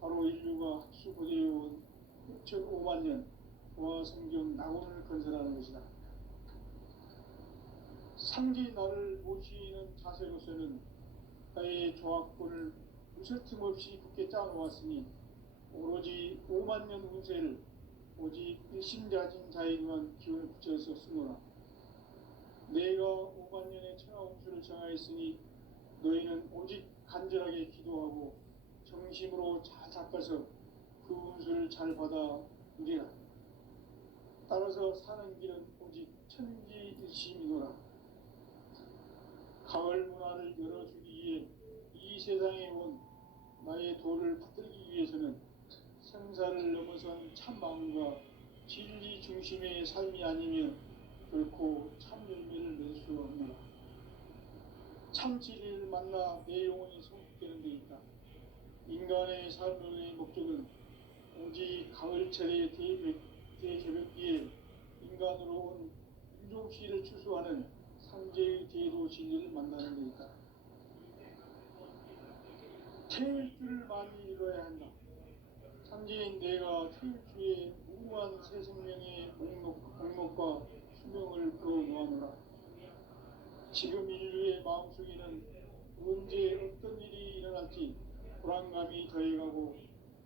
바로 인류가 학수고대해온 6,500만 년 보화성경 낙원을 건설하는 것이다. 상기 나를 모시는 자세로서는 나의 조합권을 무슨 틈없이 굳게 짜놓았으니 오로지 5만 년 운세를 오직 일심자진 자에게만 기운을 붙여서 쓰노라. 내가 5만 년의 천하 운수를 정하였으니 너희는 오직 간절하게 기도하고 정심으로 잘 닦아서 그 운수를 잘 받아 누리라. 따라서 사는 길은 오직 천지일심이노라. 가을 문화를 열어주기 위해 이 세상에 온 나의 도를 받들기 위해서는 생사를 넘어선 참마음과 진리 중심의 삶이 아니면 결코 참 열매를 낼 수 없노라. 참 진리를 만나 내 영혼이 성숙되는 데 있다. 인간의 삶의 목적은 오직 가을철의 대개벽기에 인간으로 온 인종시를 추수하는 상제의 대도 진리를 만나는 데 있다. 태울 줄을 많이 읽어야 한다. 상제인 내가 태울 주에 무한 새 생명의 목록과 수명을 그어놓아노라. 지금 인류의 마음속에는 언제 어떤 일이 일어날지 불안감이 더해가고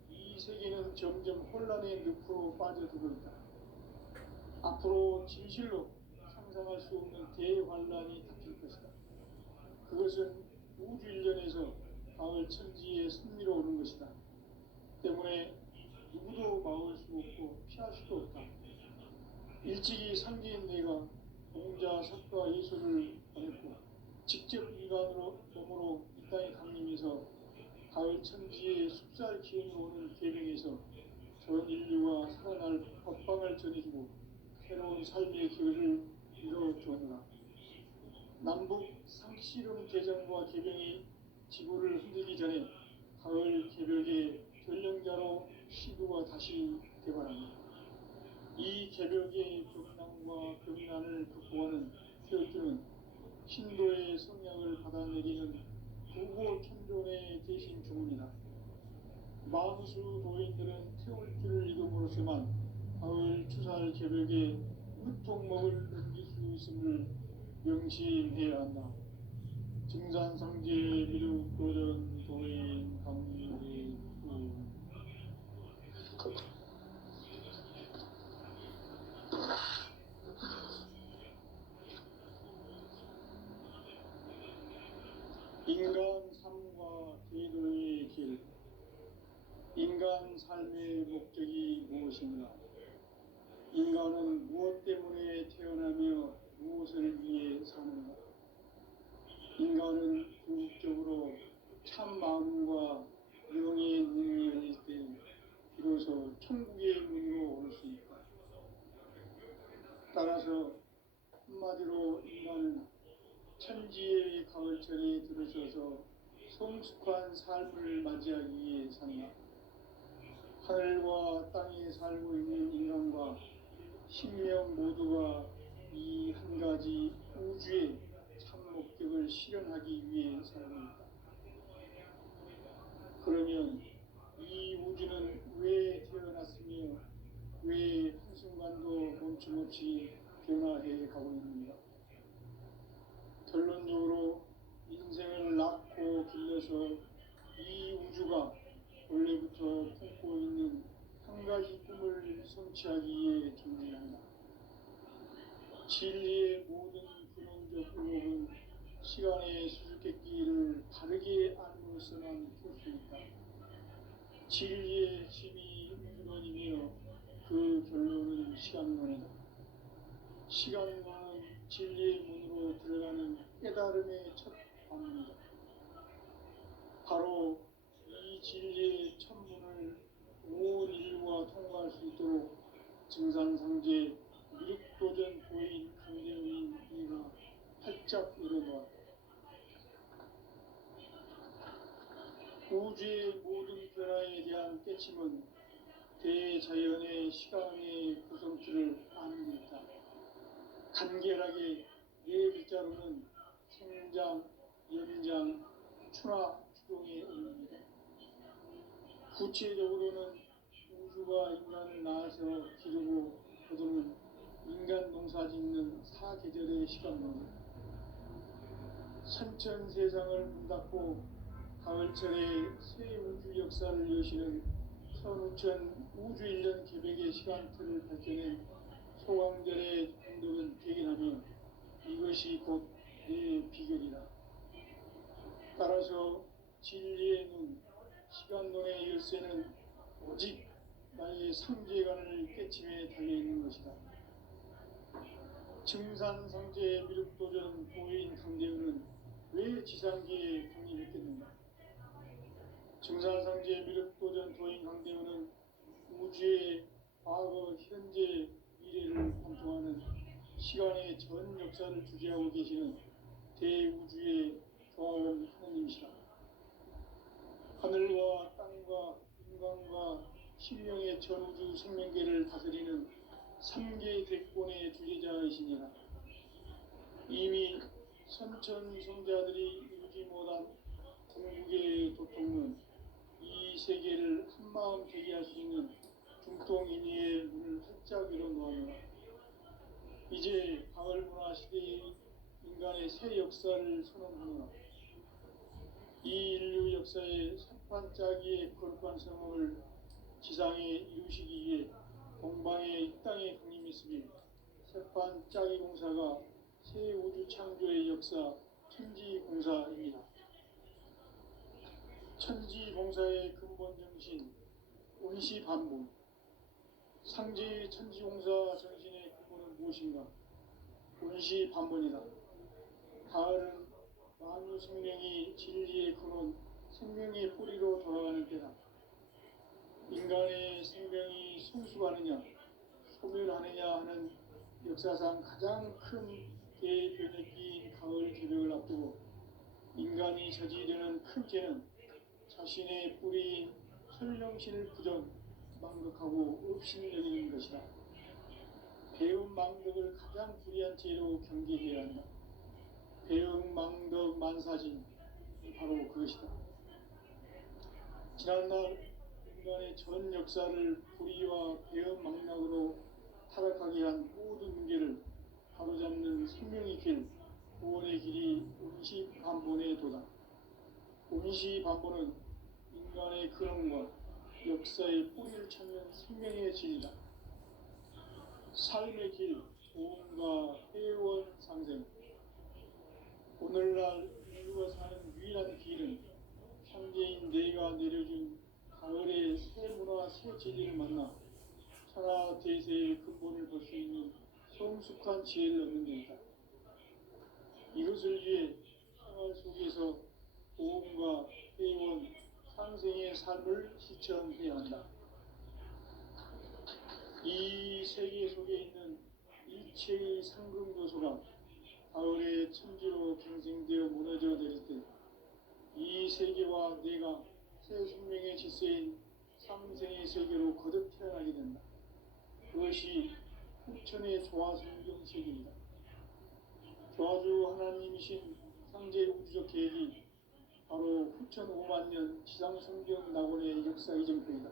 이 세계는 점점 혼란의 늪으로 빠져들고 있다. 앞으로 진실로 상상할 수 없는 대환란이 닥칠 것이다. 그것은 우주 일련에서 가을 천지의 승리로 오는 것이다. 때문에 누구도 막을 수 없고 피할 수도 없다. 일찍이 상기인 내가 공자, 석가, 예수를 보냈고 직접 인간으로 몸으로 이 땅에 강림해서 가을 천지의 숲살 기운으로 오는 계명에서 전 인류가 살아날 법방을 전해주고 새로운 삶의 길을 이뤄주었노라. 남북 상씨름 개정과 개병이 지구를 흔들기 전에 가을 개벽의 전령자로 시도가 다시 개발합니다. 이 개벽의 벽난과 벽난을 극복하는 태어주는 신도의 성약을 받아내리는 부고 천존의 대신 주문이다. 마무수 도인들은 태울 줄을 읽음으로써만 가을 추살 개벽의 무통목을 넘길 수 있음을 명심해야 한다. 증산상제 미륵도전 도인 강리 인간 삶과 제도의 길. 인간 삶의 목적이 무엇인가? 인간은 무엇 때문에 태어나며 무엇을 위해 사는가? 인간은 궁극적으로 참 마음과 영의 눈이 열릴 때 비로소 천국의 문으로 올 수 있다. 따라서 한마디로 인간은 천지의 가을철에 들어서서 성숙한 삶을 맞이하기 위해 산다. 하늘과 땅에 살고 있는 인간과 신명 모두가 이 한 가지 우주의 참 목적을 실현하기 위해 살고 있다. 그러면 이 우주는 왜 태어났으며 왜 한순간도 멈춤없이 변화해 가고 있는가? 결론적으로 인생을 낳고 길러서 이 우주가 원래부터 품고 있는 한 가지 꿈을 성취하기 위해 존재한다. 진리의 모든 근원적 의혹은 시간의 수수께끼를 바르게 알므로서만 풀 수 있다. 진리의 핵심이 우주론이며 그 결론은 시간론이다. 시간론은 진리의 문으로 들어가는 깨달음의 첫 방문이다. 바로 이 진리의 천문을 온 인류가 통과할 수 있도록 증산상제 미륵도전 도인 강대의 이가 활짝 열어놓았다. 우주의 모든 변화에 대한 깨침은 대자연의 시간의 구성틀을 아는 데 있다. 간결하게 네 글자로는 생장, 연장, 추나 추동의 의미입니다. 구체적으로는 우주가 인간을 낳아서 기르고 거두는 인간 농사 짓는 사계절의 시간입니다. 선천 세상을 문닫고 가을철에 새 우주 역사를 여시는 선우천 우주 1년 계획의 시간틀을 밝혀낸 소강절의 공덕은 대견하며 이것이 곧 내 비결이다. 따라서 진리의 눈, 시간론의 열쇠는 오직 나의 상제관을 깨침에 달려있는 것이다. 증산상제 미륵도전 도인 강대우는 왜 지상계에 독립했겠는가? 증산상제 미륵도전 도인 강대우는 우주의 과거, 현재, 미래를 관통하는 시간의 전 역사를 주재하고 계시는 대우주의 조화원 하느님이시다. 하늘과 땅과 인간과 신명의 전우주 생명계를 다스리는 3개 대권의 주제자이시니라. 이미 선천성자들이 이루지 못한 궁극의 도통은 이 세계를 한마음 되게 할 수 있는 중통인의의 문을 활짝 열어놓았노라. 이제 가을문화 시대의 인간의 새 역사를 선언하노라. 이 인류 역사의 산판짜기의 거룩한 성험을 지상에 이루시기 위해 동방의 이 땅에 강림했으니 새판짜기 공사가 새 우주 창조의 역사 천지공사입니다. 천지공사의 근본 정신 온시반복. 상제의 천지공사 정신의 근본은 무엇인가? 온시반복이다. 가을은 만유 생명이 진리의 근원, 생명의 뿌리로 돌아가는 때다. 인간의 생명이 성숙하느냐, 소멸하느냐 하는 역사상 가장 큰 대변혁기인 가을 개벽을 앞두고 인간이 저지르는 큰 죄는 자신의 뿌리인 설명신을 부정, 망극하고 업신여기는 것이다. 배움 망덕을 가장 불의한 죄로 경계해야 한다. 배움 망덕 만사진, 바로 그것이다. 지난날 인간의 전 역사를 불의와 배움 망락으로 타락하게 한 모든 문제를 바로잡는 생명의 길, 구원의 길이 온시반본의 도다. 온시반본은 인간의 근원과 역사의 뿌리를 찾는 생명의 진리다. 삶의 길, 도움과 회원 상생. 오늘날 인류가 사는 유일한 길은 상제인 내가 내려준 가을의 새 문화, 새 진리를 만나 천하 대세의 근본을 볼 수 있는 성숙한 지혜를 얻는 데이다. 이것을 위해 생활 속에서 도움과 회원, 상생의 삶을 실천해야 한다. 이 세계 속에 있는 일체의 상금도소가 가을의 천지로 갱생되어 무너져 내릴 때 이 세계와 내가 새 생명의 질서인 상생의 세계로 거듭 태어나게 된다. 그것이 후천의 조화성경 세계이다. 조화주 하나님이신 상제 우주적 계획이 바로 후천 5만 년 지상성경 낙원의 역사 이정표이다.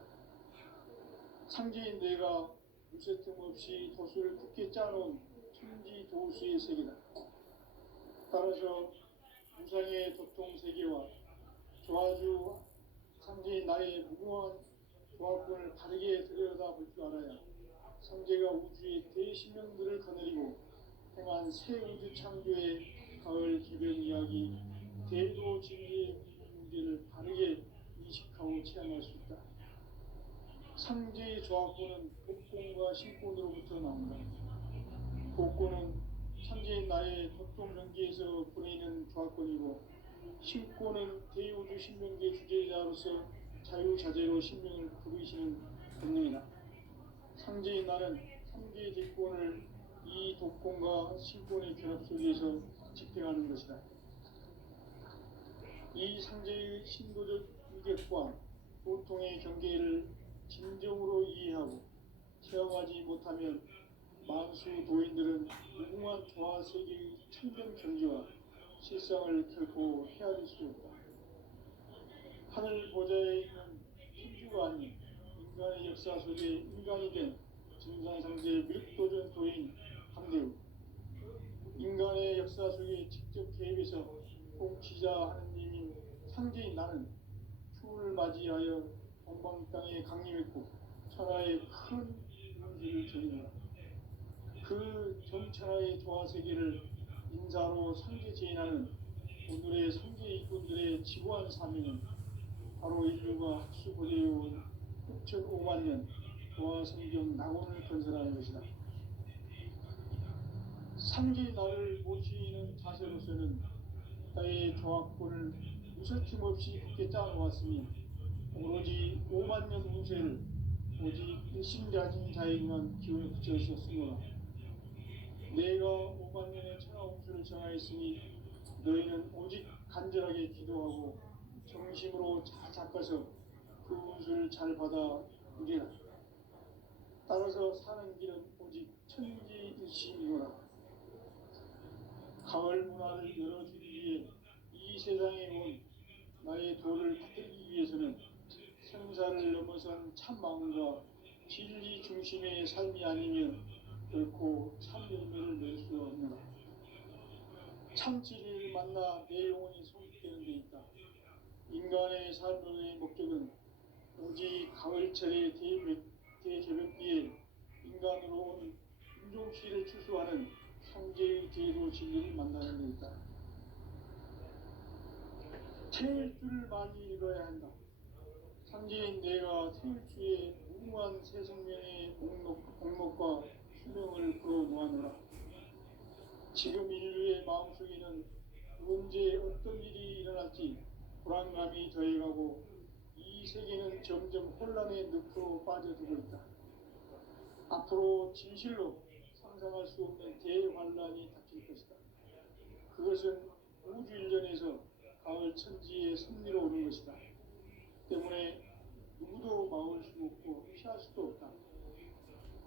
상제인 내가 무쇠틈 없이 도수를 굳게 짜놓은 천지 도수의 세계다. 따라서 무상의 도통 세계와 조화주 상제인 나의 무궁한 조화권을 바르게 들여다볼 줄 알아야 상제가 우주의 대신명들을 거느리고 행한 새 우주 창조의 가을 기별 이야기, 대도 진리의 문제를 바르게 인식하고 체험할 수 있다. 상제의 조화권은 복권과 신권으로부터 나온다. 복권은 상제인 나의 도통 명기에서 보내는 조화권이고, 신권은 대우주 신명계 주제자로서 자유자재로 신명을 부르시는 본능이다. 상제인 나는 상제의 대권을 이 독권과 신권의 결합 속에서 집행하는 것이다. 이 상제의 신도적 유격과 보통의 경계를 진정으로 이해하고 체험하지 못하면 만수 도인들은 무궁한 조화세계의 참된 경지와 실상을 결코 헤아릴 수 없다. 하늘 보좌에 있는 이유가 아닌 인간의 역사 속에 인간이 된 증산상제의 밀도전 도인 함대우, 인간의 역사 속에 직접 개입해서 공치자 하느님인 상제인 나는 추운을 맞이하여 동방 땅에 강림했고 천하의 큰 문제를 전이노라. 그 정천하의 조화세계를 인사로 상제 제인하는 오늘의 상제 일꾼들의 지고한 사명은 바로 인류가 학수 고대해온 6,500만 년 조화성경 낙원을 건설하는 것이다. 상제 나를 모시는 자세로서는 나의 조합권을 무설침 없이 굳게 짜놓았으니 오로지 5만 년 운세를 오직 일심가진 자에게만 기운을 붙여서 쓰노라. 내가 5만 년의 천하 운수를 정하였으니 너희는 오직 간절하게 기도하고 정심으로 잘 닦아서 그 운수를 잘 받아 누리라. 따라서 사는 길은 오직 천지일심이노라. 가을 문화를 열어주기 위해 이 세상에 온 나의 도를 받들기 위해서는 생사를 넘어선 참 마음과 진리 중심의 삶이 아니면 결코 참 열매를 낼 수 없노라. 참 진리를 만나 내 영혼이 성숙되는 데 있다. 인간의 삶의 목적은 오직 가을철의 대개벽비에 인간으로 온 인종시를 추수하는 상제의 제도 진리를 만나는 데 있다. 태일 줄을 많이 읽어야 한다. 상제인 내가 태일주의 무궁한 새 생명의 목록과 수명을 풀어놓아노라. 지금 인류의 마음속에는 언제 어떤 일이 일어날지 불안감이 더해가고 이 세계는 점점 혼란의 늪으로 빠져들고 있다. 앞으로 진실로 상상할 수 없는 대환란이 닥칠 것이다. 그것은 우주 일전에서 가을 천지의 섭리로 오는 것이다. 때문에 누구도 막을 수 없고 피할 수도 없다.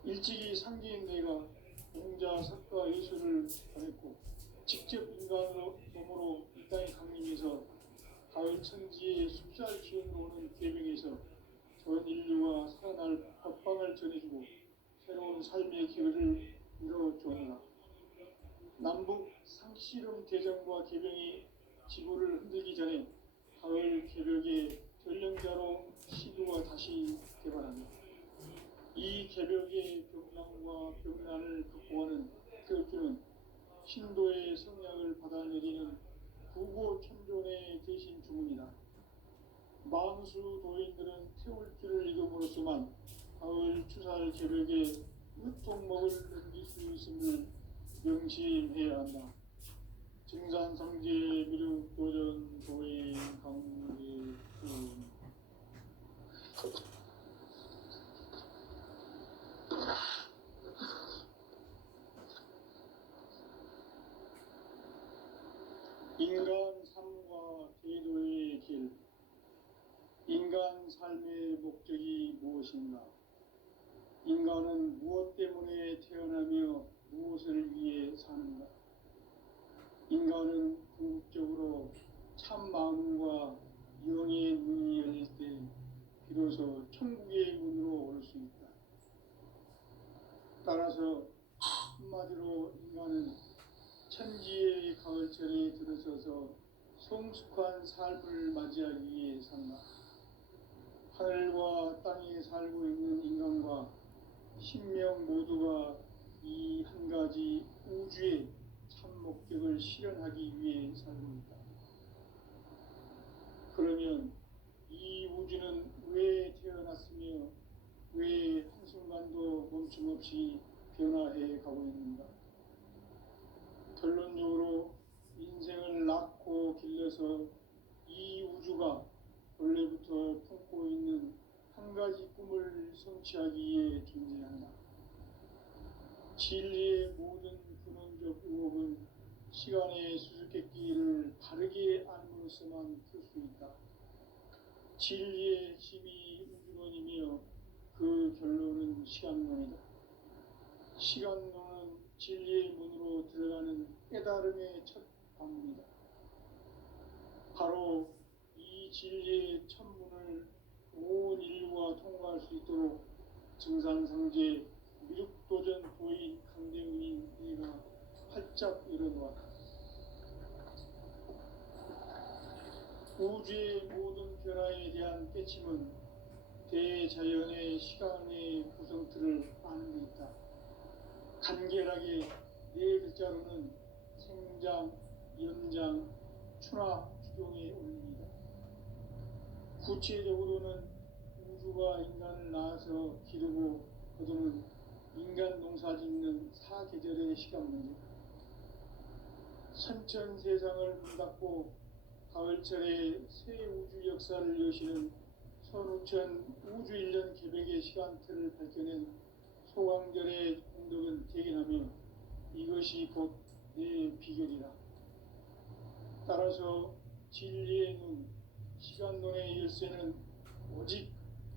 일찍이 상제인 내가 공자, 석가, 예수를 보냈고 직접 인간으로 몸으로 이 땅에 강림해서 가을 천지의 숲살 기운으로 오는 계명에서 전 인류가 살아날 법방을 전해주고 새로운 삶의 기회를 이뤄주었노라. 남북 상씨름 대전과 개병이 지구를 흔들기 전에 가을 개벽의 전령자로 시도가 다시 개발한다. 이 개벽의 병난과 병난을 극복하는 태울주는 신도의 성약을 받아내리는 구고천존의 대신 주문이다. 만수 도인들은 태울주를 이름으로서만 가을 추살 개벽에 으통먹을 넘길 수 있음을 명심해야 한다. 증산상제 미륵 도전 도인 강제군 인간 삶과 제도의 길. 인간 삶의 목적이 무엇인가? 인간은 무엇 때문에 태어나며 무엇을 위해 사는가? 인간은 궁극적으로 참 마음과 영의 문이 열릴 때 비로소 천국의 문으로 올 수 있다. 따라서 한마디로 인간은 천지의 가을철에 들어서서 성숙한 삶을 맞이하기 위해 산다. 하늘과 땅에 살고 있는 인간과 신명 모두가 이 한 가지 우주의 참 목적을 실현하기 위해 살고 있다. 그러면 이 우주는 왜 태어났으며 왜 한순간도 멈춤없이 변화해 가고 있는가? 결론적으로 인생을 낳고 길러서 이 우주가 원래부터 품고 있는 한 가지 꿈을 성취하기 위해 존재한다. 진리의 모든 근원적 의혹은 시간의 수수께끼를 바르게 알므로서만 풀 수 있다. 진리의 핵심이 우주론이며 그 결론은 시간론이다. 시간론은 진리의 문으로 들어가는 깨달음의 첫 방문이다. 바로 이 진리의 첫 문을 온 온 인류가 통과할 수 있도록 증산상제 미륵도전 도인 강대훈이 내가 활짝 열어놓았다. 우주의 모든 변화에 대한 깨침은 대자연의 시간의 구성틀을 아는 데 있다. 간결하게 네 글자로는 생장, 연장, 추나 추경에 올립니다. 구체적으로는 우주가 인간을 낳아서 기르고 거두는 인간 농사 짓는 사계절의 시간 문제, 선천 세상을 문닫고 가을철에 새 우주 역사를 여시는 선우천 우주일년 개백의 시간틀을 밝혀낸 소강절의 공덕은 대견하며 이것이 곧 내 비결이다. 따라서 진리의 눈, 시간론의 열쇠는 오직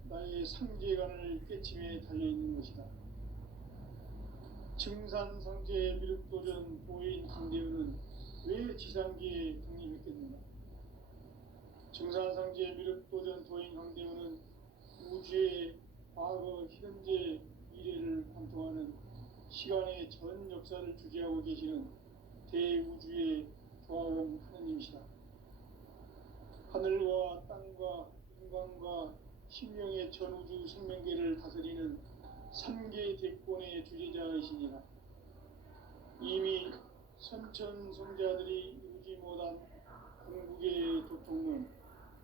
나의 상제관을 깨침에 달려있는 것이다. 증산상제 미륵도전 도인 강대훈은 왜 지상계에 독립했겠는가? 증산상제 미륵도전 도인 강대훈은 우주의 과거, 현재, 미래를 관통하는 시간의 전 역사를 주재하고 계시는 대우주의 조화원 하느님이시다. 하늘과 땅과 인간과 신명의 전우주 생명계를 다스리는 3개 대권의 주재자이시니라. 이미 선천성자들이 이루지 못한 궁극의 도통론,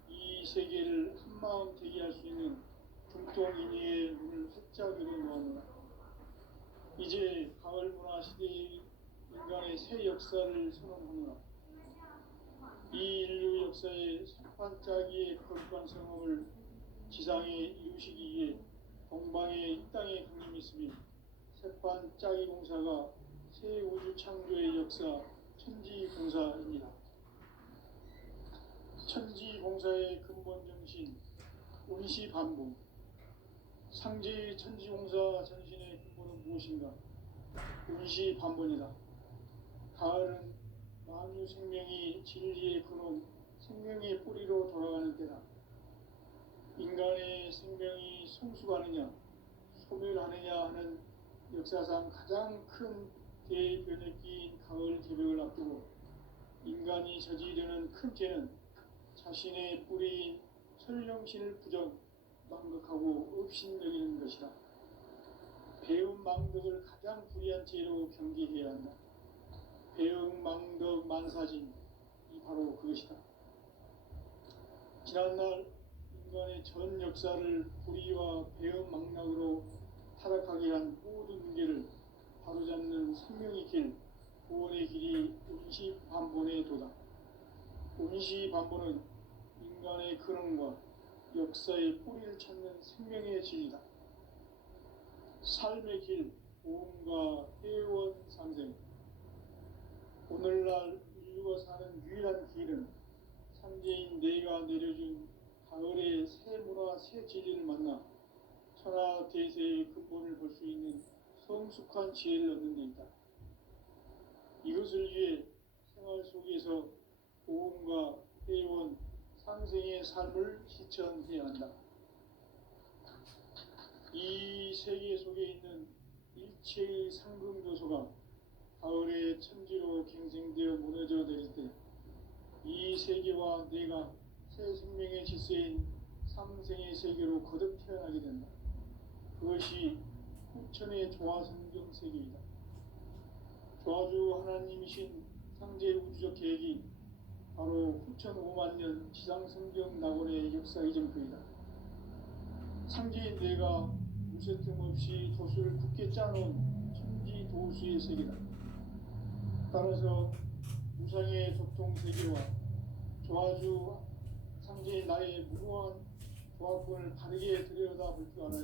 이 세계를 한마음 되게 할 수 있는 중통인의의 문을 활짝 열어놓았노라. 이제 가을 문화 시대의 인간의 새 역사를 선언하노라. 이 인류 역사의 반짝이의 거룩한 성험을 지상에 이루시기 위해 동방의 이 땅에 강림했으며 새반짝이 공사가 새 우주 창조의 역사 천지공사입니다. 천지공사의 근본 정신 운시반복, 상제의 천지공사 전신의 근본은 무엇인가? 운시반본이다. 가을은 만유 생명이 진리의 근원, 생명의 뿌리로 돌아가는 때다. 인간의 생명이 성숙하느냐, 소멸하느냐 하는 역사상 가장 큰 대변혁기인 가을 개벽을 앞두고 인간이 저지르는 큰 죄는 자신의 뿌리인 설령신을 부정, 망극하고 업신여기는 것이다. 배움 망덕을 가장 불의한 죄로 경계해야 한다. 배움 망덕 만사진, 이 바로 그것이다. 지난날 인간의 전 역사를 불의와 배움 망락으로 타락하게 한 모든 문제를 바로잡는 생명의 길, 구원의 길이 운시반본의 도다. 운시반본은 인간의 근원과 역사의 뿌리를 찾는 생명의 진리다. 삶의 길, 보험과 회원 상생. 오늘날 인류가 사는 유일한 길은 상제인 내가 내려준 가을의 새 문화, 새 진리를 만나 천하 대세의 근본을 볼 수 있는 성숙한 지혜를 얻는 데 있다. 이것을 위해 생활 속에서 보험과 회원, 상생의 삶을 실천해야 한다. 이 세계 속에 있는 일체의 상금조소가 가을의 천지로 갱생되어 무너져 내릴 때 이 세계와 내가 새 생명의 질서인 상생의 세계로 거듭 태어나게 된다. 그것이 후천의 조화성경 세계이다. 조화주 하나님이신 상제 우주적 계획이 바로 후천 5만 년 지상성경 낙원의 역사 이정표이다. 상제인 내가 무쇠틈 없이 도수를 굳게 짜놓은 천지 도수의 세계다. 따라서 무상의 도통 세계와 조화주 상제인 나의 무궁한 조화권을 바르게 들여다볼 줄 알아야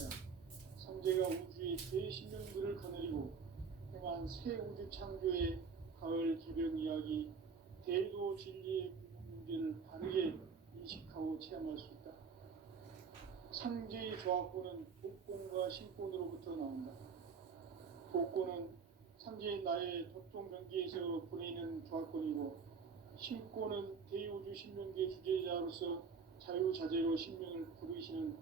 상제가 우주의 대신령들을 거느리고 행한 새 우주 창조의 가을 개벽 이야기, 대도 진리의 문제를 바르게 인식하고 체험할 수 있다. 상제의 조화권은 독권과 신권으로부터 나온다. 독권은 상제인 나의 도통경계에서 보내는 조화권이고, 신권은 대우주 신명계 주제자로서 자유자재로 신명을 부르시는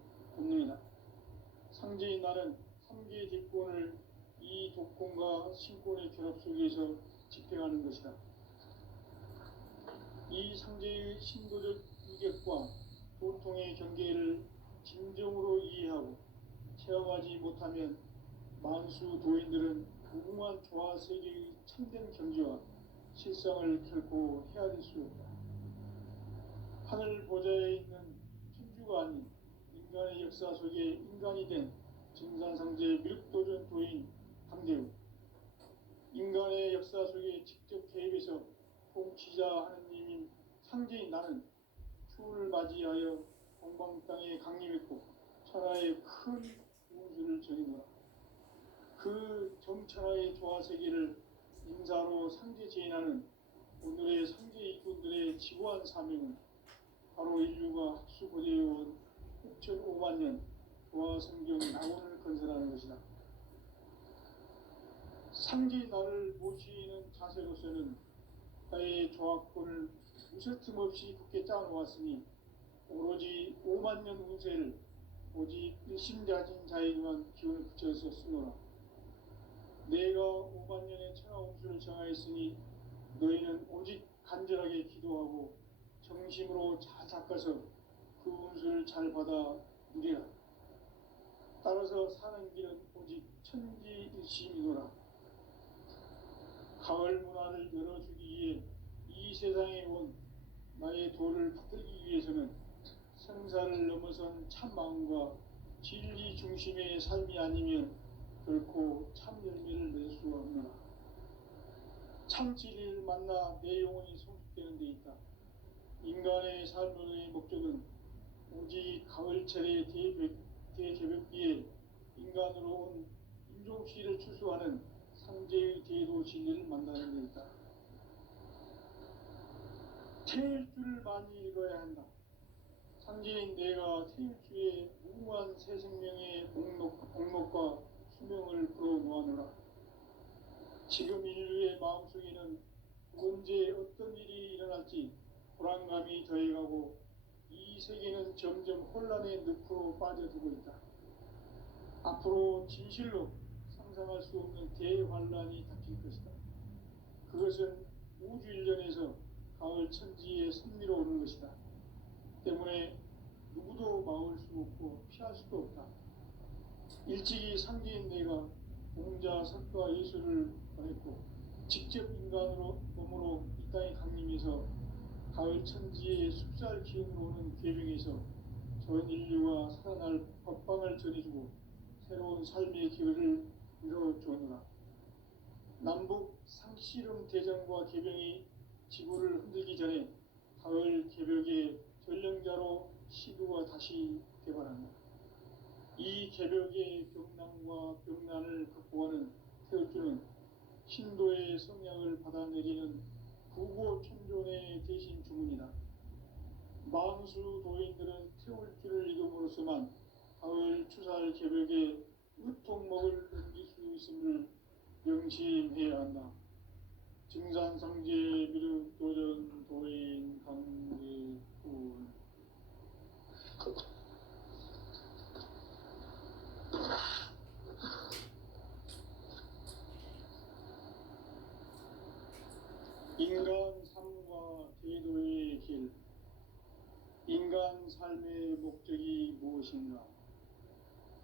상제인 나는 3개 뒷권을 이 독권과 신권의 결합 속에서 집행하는 것이다. 이 상제의 신도적 위격과 도통의 경계를 진정으로 이해하고 체험하지 못하면 만수 도인들은 무궁한 조화 세계의 참된 경지와 실상을 결코 헤아릴 수 없다. 하늘 보좌에 있는 천주가 아닌 인간의 역사 속에 인간이 된 증산상제 밀도전 도인 강대우, 인간의 역사 속에 직접 개입해서 통치자 하느님인 상제인 나는 추운을 맞이하여 동방 땅에 강림했고 천하의 큰 우주를 정의노라. 그 정천하의 조화세계를 인사로 상제 제인하는 오늘의 상제 이군들의 지고한 사명은 바로 인류가 학수고대해온 6,500만 년 조화성경 낙원을 건설하는 것이다. 상제인 나를 모시는 자세로서는 나의 조합권을 무설틈 없이 굳게 짜놓았으니 오로지 5만 년 운세를 오직 일심자진 자에게만 기운을 붙여서 쓰노라. 내가 5만 년의 천하 운수를 정하였으니 너희는 오직 간절하게 기도하고 정심으로 잘 닦아서 그 운수를 잘 받아 누리라. 따라서 사는 길은 오직 천지일심이노라. 가을 문화를 열어주기 위해 이 세상에 온 나의 도를 받들기 위해서는 생사를 넘어선 참 마음과 진리 중심의 삶이 아니면 결코 참 열매를 낼 수 없노라. 참 진리를 만나 내 영혼이 성숙되는 데 있다. 인간의 삶의 목적은 오직 가을철의 대개벽기에 인간으로 온 인종시를 추수하는 상제의 대도 진리를 만나는 데 있다. 태일주를 많이 읽어야 한다. 상제인 내가 태일주의 무궁한 새 생명의 목록과 수명을 풀어놓아노라. 지금 인류의 마음속에는 언제 어떤 일이 일어날지 불안감이 더해가고 이 세계는 점점 혼란의 늪으로 빠져들고 있다. 앞으로 진실로 상상할 수 없는 대환란이 닥칠 것이다. 그것은 우주 일련에서 가을 천지에 선미로 오는 것이다. 때문에 누구도 막을 수 없고 피할 수도 없다. 일찍이 상제인 내가 공자, 석가, 예수를 보냈고 직접 인간으로 몸으로 이 땅에 강림해서 가을 천지의 숲살 기운으로 오는 계명에서 전 인류가 살아날 법방을 전해주고 새로운 삶의 기회를 이뤄주느라. 남북 상씨름 대전과 개병이 지구를 흔들기 전에 가을 개벽의 전령자로 시도가 다시 개발한다. 이 개벽의 병난과 병난을 극복하는 태울주는 신도의 성량을 받아내리는 부고천존의 대신 주문이다. 만수 도인들은 태울주를 읽음으로써만 가을 추살 개벽의 으통목을 넘길 수 있음을 명심해야 한다. 증산상제 미륵도전 도인 강대훈. 인간 삶과 제도의 길. 인간 삶의 목적이 무엇인가?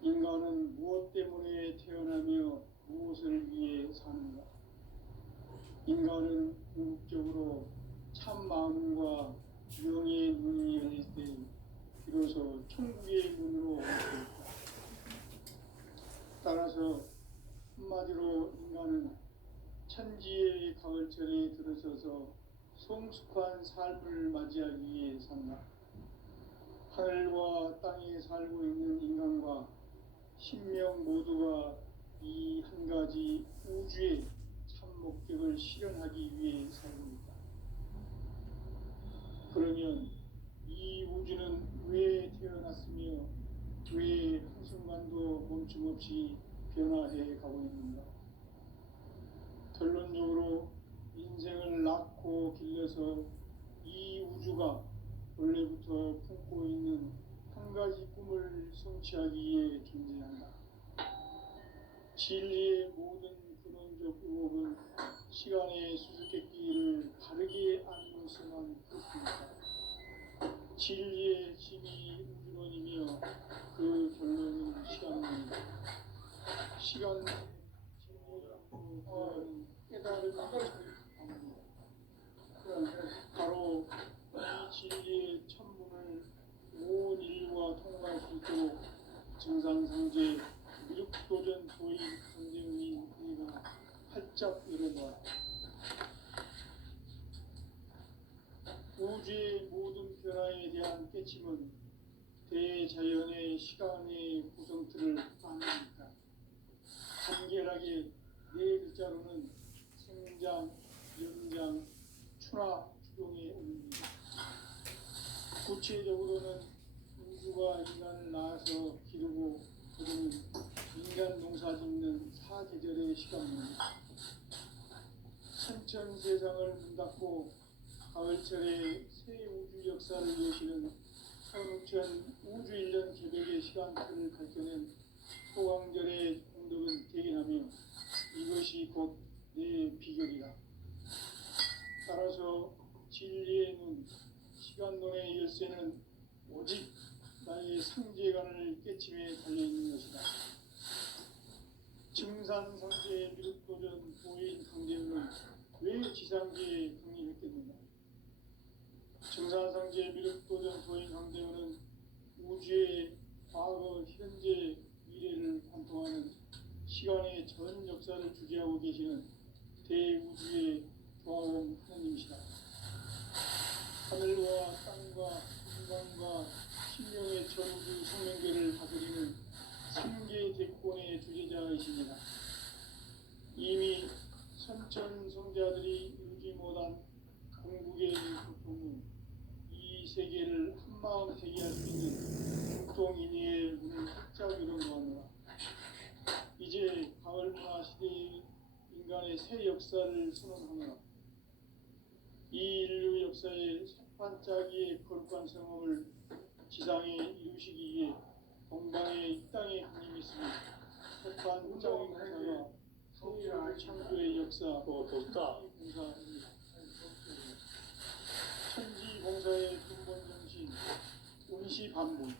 인간은 무엇 때문에 태어나며 무엇을 위해 사는가? 인간은 궁극적으로 참 마음과 영의 문이 열릴 때 비로소 천국의 문으로 올 수 있다. 따라서 한마디로 인간은 천지의 가을철에 들어서서 성숙한 삶을 맞이하기 위해 산다. 하늘과 땅에 살고 있는 인간과 신명 모두가 이 한 가지 우주의 참 목적을 실현하기 위해 살고 있다. 그러면 이 우주는 왜 태어났으며 왜 한순간도 멈춤없이 변화해 가고 있는가? 결론적으로 인생을 낳고 길러서 이 우주가 원래부터 품고 있는 한 가지 꿈을 성취하기 위해 존재한다. 진리의 모든 근원적 의혹은 시간의 수수께끼를 바르게 아는 것만 그렇습니다. 진리의 힘이 우주론이며 그 결론은 시간론입니다. 시간 진리는 깨달음이 전부입니다. 바로 이 진리의 천문을 온 인류가 통과할 수 있도록 증상상제 미륵도전 도인 강제의 의가 활짝 열어놓았다. 우주의 모든 변화에 대한 깨침은 대자연의 시간의 구성틀을 아닙니까? 간결하게 네 글자로는 생장, 연장, 추나 추동의 의미입니다. 구체적으로는 우주가 인간을 낳아서 기르고 그러는 인간 농사 짓는 사계절의 시간입니다. 천천 세상을 문 닫고 가을철에 새 우주 역사를 여시는 천우천 우주 1년 개벽의 시간틀을 밝혀낸 소강절의 공덕은 대견하며 이것이 곧 내 비결이라. 따라서 진리의 눈, 시간론의 열쇠는 오직 나의 상제관을 깨침에 달려있는 것이다. 증산상제의 미륵도전 도인 강제는 왜 지상계에 강림했겠느냐? 증산상제의 미륵도전 도인 강제는 우주의 과거, 현재, 미래를 관통하는 시간의 전 역사를 주재하고 계시는 대우주의 조화원 하나님이시다. 하늘과 땅과 인간과 신령의 전우주 생명계를 다스리는 삼계 대권의 주제자이십니다. 이미 선천성자들이 이루지 못한 궁극의 고통은 이 세계를 한마음 되게 할 수 있는 국통인의의 문을 활짝 열어놓았노라. 이제 가을문화 시대의 인간의 새 역사를 선언하노라. 이 인류 역사의 첫반짝이의 거룩한 성업을 지상에 이루시기 위해 동방의 이 땅에 강림했으니 첫반짝이 공사가 새 창조의 역사 천지공사입니다. 천지공사의 근본 정신 운시반문.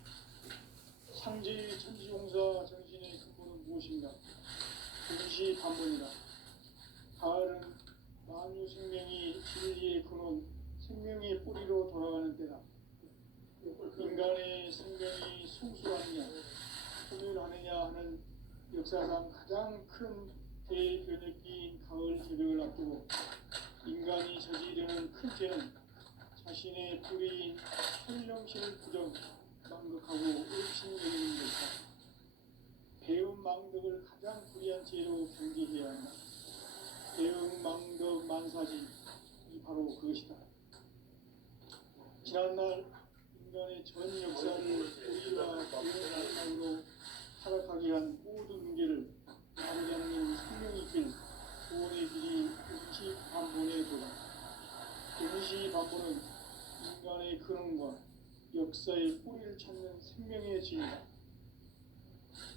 상제의 천지공사 정신의 근본은 무엇인가? 운시반문이다. 가을은 만유 생명이 진리의 근원, 생명의 뿌리로 돌아가는 때다. 인간의 생명이 성숙하느냐, 소멸하느냐 하는 역사상 가장 큰 대변혁기인 가을 개벽을 앞두고 인간이 저지르는 큰 죄는 자신의 뿌리인 현령신을 부정, 망극하고 의심여기는 것이다. 배움 망덕을 가장 불의한 죄로 경계해야 한다. 배움 망덕 만사지, 이 바로 그것이다. 지난날 인간의 전 역사를 우리와 배움 타락하게 한 모든 문제를 아버지님 생명의 길, 구원의 길이 음시반본에 도다. 음시반본은 인간의 근원과 역사의 뿌리를 찾는 생명의 진이다.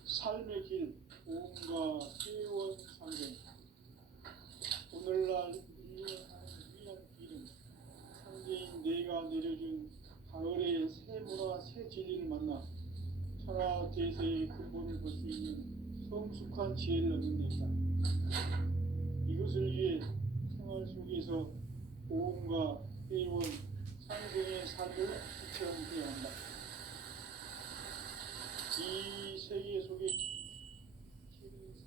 삶의 길, 보험과 세원 상생. 오늘날 인류는 하는 유일한 길은 상제인 내가 내려준 가을의 새 문화, 새 진리를 만나 천하 대세의 근본을 볼 수 있는 성숙한 지혜를 얻는 데이다. 이것을 위해 생활 속에서 보험과 회원, 상생의 삶을 실천해야 한다. 이 세계 속에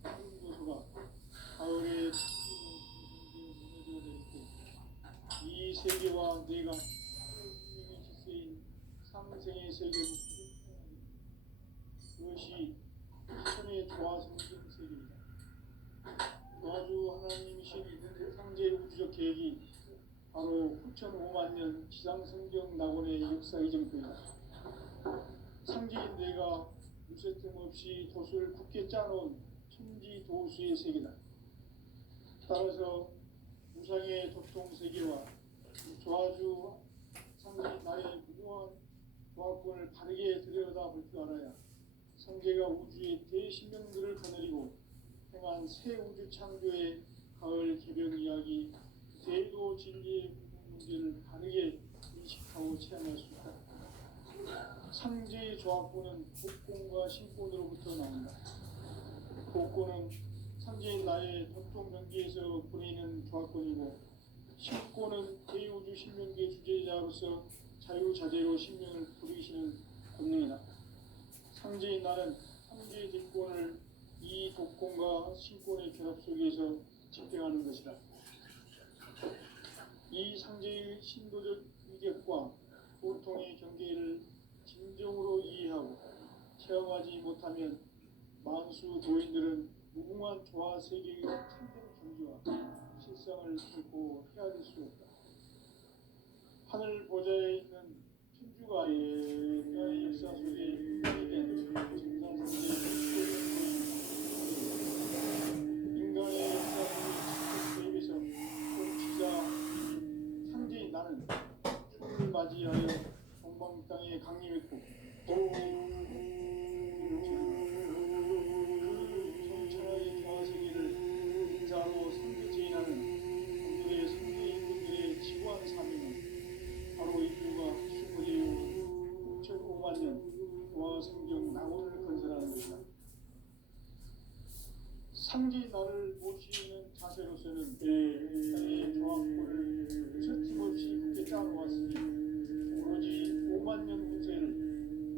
사는 도서가 가을에 무너져 내릴 때, 이 세계와 내가 생명의 질서인 상생의 세계로 그것이 천의 조화성경 세계입니다. 조화주 하나님이신 상제 우주적 계획이 바로 9,500만 년 지상성경 낙원의 역사 이전부이다. 상제인 내가 무쇠 틈 없이 도수를 굳게 짜놓은 천지 도수의 세계다. 따라서 우상의 도통 세계와 조화주 상제인 나의 무궁한 조화권을 바르게 들여다볼 줄 알아야 성제가 우주의 대신령들을 거느리고 행한 새 우주 창조의 가을 개벽 이야기, 대도 진리의 문제를 바르게 인식하고 체험할 수 있다. 상제의 조합구는 복권과 신권으로부터 나온다. 복권은 상제인 나의 전통 경기에서 부리는 조합권이고, 신권은 대우주 신명계 주제자로서 자유자재로 신명을 부리시는 권능이다. 상제인 나는 상제의 뒷권을 이 독권과 신권의 결합 속에서 집행하는 것이다. 이 상제의 신도적 위격과 보통의 경계를 진정으로 이해하고 체험하지 못하면 만수 도인들은 무궁한 조화 세계의 참된 경지와 실상을 결코 헤아릴 수 없다. 하늘 보좌에 있는 천주가 인간의 역사 속에 인간의 역사 속에 대입해서 지자 상제인 나는春을 맞이하여 동방 땅에 강림했고 그 정찰의 조화세계를 인자로 상제제인하는 오늘의 상제인들의 지구한 사명은 바로 인류가 수무리에 6,500만 년 조화성경 낙원을 건설하는 것이다. 상제인 나를 모시는 자세로서는 땅의 조합구를 서슴없이 굳게 짜놓았으니 오로지 5만 년 후세를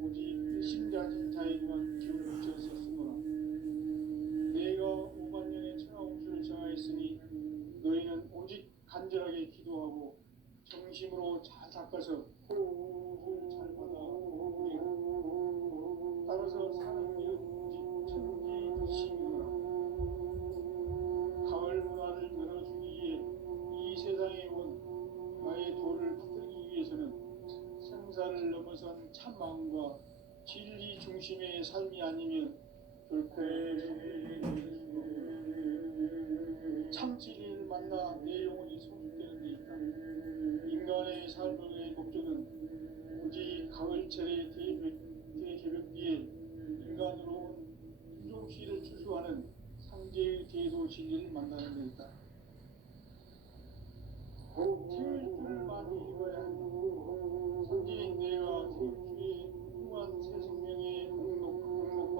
오직 일심자진 자에게만 기운을 붙여 썼으므로 내가 5만 년의 천하홍수를 정하였으니 너희는 오직 간절하게 기도하고 정심으로 잘 닦아서 호흡을 잘 받아 우리라. 따라서 사는 길은 오직 천지불식이구나. 가을 문화를 열어주기 위해 이 세상에 온 나의 도를 붙들기 위해서는 생사를 넘어선 참 마음과 진리 중심의 삶이 아니면 결코 참 진리를 만나 내 영혼이 성숙되는 데 있다. 인간의 삶의 목적은 오직 가을철의 대개벽기에 인간으로 온 인종시를 추수하는 상제의 대도 진리를 만나는 데 있다. 태울줄을 많이 읽어야 한다. 상제인 내가 태울줄에 무궁한 새 생명의 등록과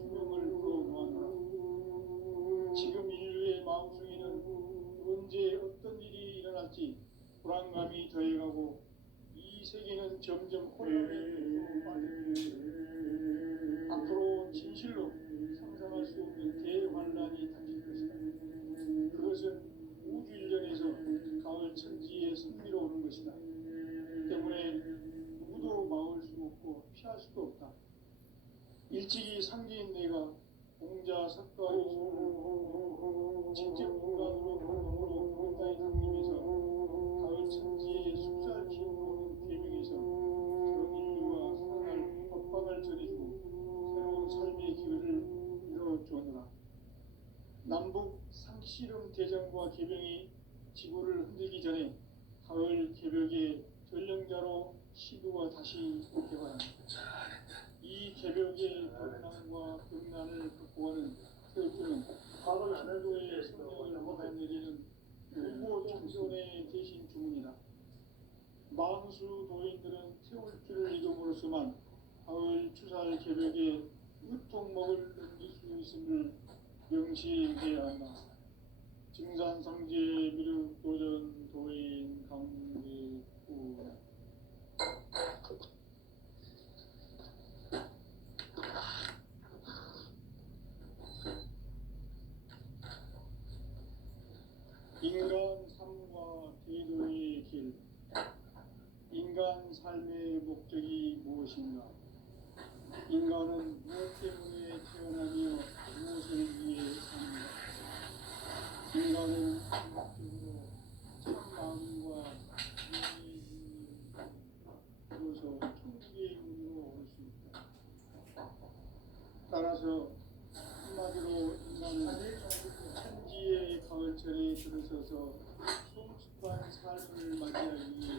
수명을 불어모았노라. 지금 인류의 마음속에는 언제 어떤 일이 일어날지 불안감이 더해가고 이 세계는 점점 혼돈의 굴로 빠지고 있다. 앞으로 진실로 상상할 수 없는 대환란이 닥칠 것이다. 그것은 우주 일련에서 가을 천지에 승리로오는 것이다. 때문에 누구도 막을 수 없고 피할 수도 없다. 일찍이 상제인 내가 공자 석가 유수를 직접 인간으로 공동으로 땅에 강림해서 가을 천지에 숲살 피우는 계명에서 전 인류와 살아갈 법방을 전해주고 새로운 삶의 기회를 이뤄주었노라. 남북 상씨름 대전과 개병이 지구를 흔들기 전에 가을 개벽의 전령자로 시도가 다시 개발한다. 이 개벽의 벽난과 벽난을 극복하는 태엽주는 신도의 성령을 받아내리는 불보 청소의 대신 주문이다. 만수 도인들은 태울줄을 이름으로서만 가을 추살 개벽에 으통먹을 넘길 수 있음을 명시해야 한다. 증산상제 미륵 도전 도인 강대구 인간 삶과 대도의 길. 인간 삶의 목적이 무엇인가? 인간은 무엇 때문에 태어나며 무엇을 위해 삽니다. 인간은 궁극적으로 참 마음과 비로소 천국의 문으로 올 수 있다. 따라서 한마디로 인간은 천지의 가을철에 들어서서 성숙한 삶을 맞이하기 위해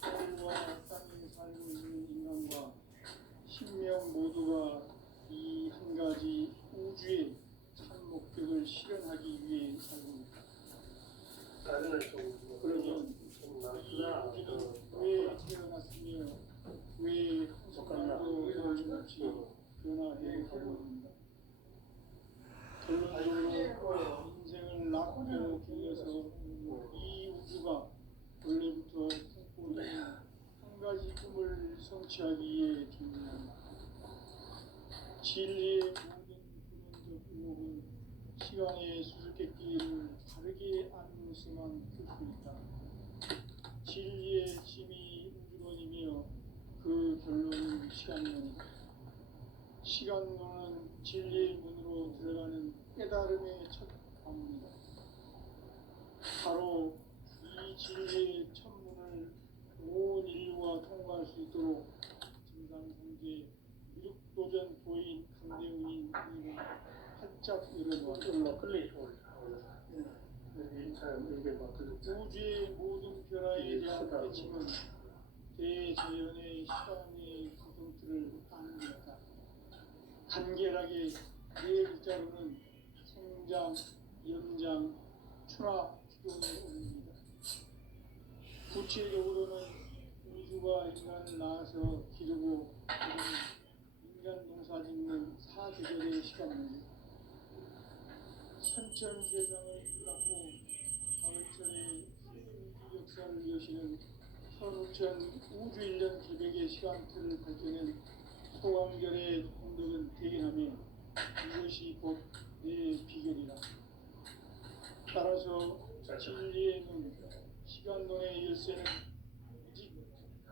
하늘과 땅에 살고 있는 인간과 신명 모두가 이 한 가지 우주의 참 목적을 실현하기 위해 살고 있다. 다른 좀 그러면 낫구나. 이 우주는 왜 태어났으며 왜 한순간도 변함없이 변화해 가고 있는가? 결론적으로 인생을 낳고 길러서 이 우주가 원래부터 품고 있는 한 가지 꿈을 성취하기 위해 존재한다. 진리의 모든 근원적 의혹은 시간의 수수께끼를 다르게 안으로서만 풀 수 있다. 진리의 힘이 우주론이며 그 결론은 시간론이다. 시간론은 진리의 문으로 들어가는 깨달음의 첫 관문이다. 바로 이 진리의 첫 문을 온 인류가 통과할 수 있도록 증산성제 미륵도전 도인 강대훈인 이가 활짝 열어놓았다. 우주의 모든 변화에 대한 깨침은 대자연의 시간의 구성틀을 아는 것이다. 간결하게 네 글자로는 성장, 연장, 추나, 추동의 원리입니다. 구체적으로는 우주가 인간을 낳아서 기르고 인간 농사짓는 사계절의 시간입니다. 천천 세상을 갖고 가을철의 우주 역사를 여시는 선우천 우주 1년 기백의 시간틀을 밝혀낸 소강결의 공덕은 대견하며 이것이 곧 내 비결이라. 따라서 진리의 눈, 시간론의 열쇠는 오직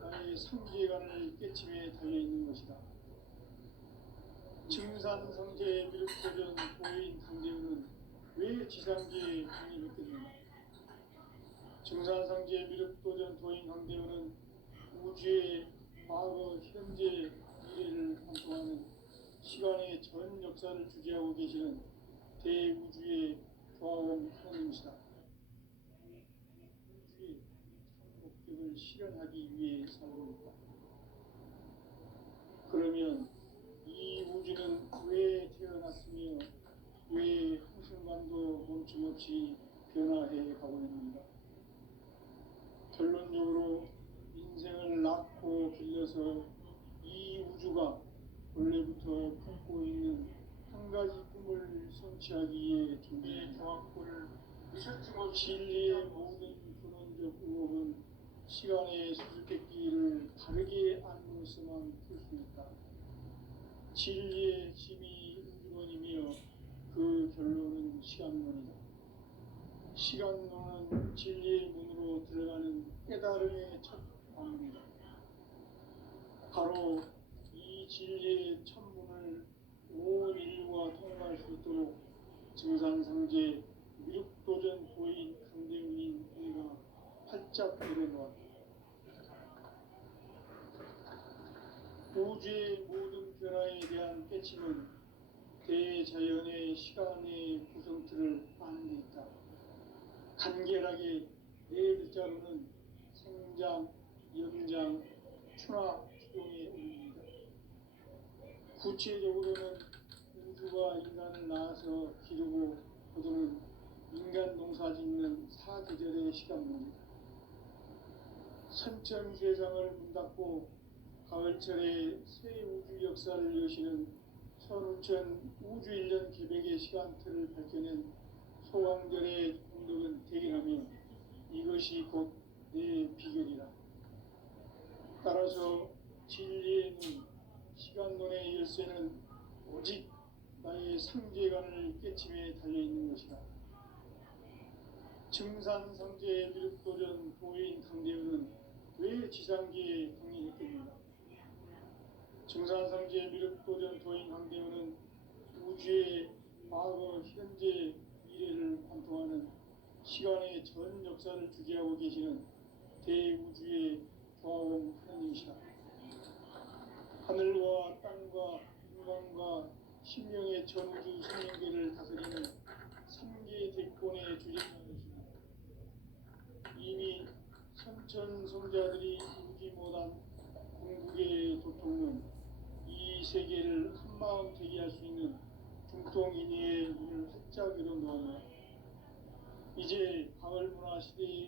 나의 상계관을 깨침에 달려있는 것이다. 증산성제의 미륵도전 고인 강대훈은 왜 지상계에 강이 맺겠는가? 증산성제의 미륵도전 도인 강대훈은 우주의 과거, 현재, 미래를 관통하는 시간의 전 역사를 주재하고 계시는 대우주의 조화원 하나님이시다. 우주의 참 목적을 실현하기 위해 살고 있다. 그러면 이 우주는 왜 태어났으며 왜 한순간도 멈춤없이 변화해 가고 있는가? 결론적으로 인생을 낳고 길러서 이 우주가 원래부터 품고 있는 한 가지 꿈을 성취하기 위해 존재의 경합골을 진리의 모든 근원적 의혹은 시간의 수수께끼를 다르게 안으로서만 풀 수 있다. 진리의 힘이 우주론이며 그 결론은 시간론이다. 시간론은 진리의 문으로 들어가는 깨달음의 첫 관문이다. 바로 이 진리의 천문을 온 인류가 통과할 수 있도록 증산성제 미륵도전 도인 강대훈인 이가 활짝 열어놓았다. 우주의 모든 변화에 대한 깨침은 대자연의 시간의 구성틀을 아는 데 있다. 간결하게 네 글자로는 성장, 연장, 추나, 추동의 의미입니다. 구체적으로는 우주가 인간을 낳아서 기르고 거두는 인간 농사짓는 사계절의 시간입니다. 선천 세상을 문닫고 가을철의 새 우주 역사를 여시는 선우천 우주 1년 기백의 시간틀을 밝혀낸 소강결의 공덕은 대견하며 이것이 곧 내 비결이라. 따라서 진리의 눈, 시간론의 열쇠는 오직 나의 상계관을 깨침에 달려있는 것이다. 증산성제의 미륵도전 도인 강대훈은 왜 지상계에 강림했겠는가? 증산성제의 미륵도전 도인 강대훈은 우주의 과거, 현재, 미래를 관통하는 시간의 전 역사를 주재하고 계시는 대우주의 조화원 하나님이시다. 하늘과 땅과 인간과 신명의 전우주 생명계를 다스리는 3계 대권의 주재자이십니다. 이미 선천성자들이 이루지 못한 궁극의 도통은 이 세계를 한마음 되게 할 수 있는 중통 문을 활짝 열어놓으며 이제 가을 문화 시대에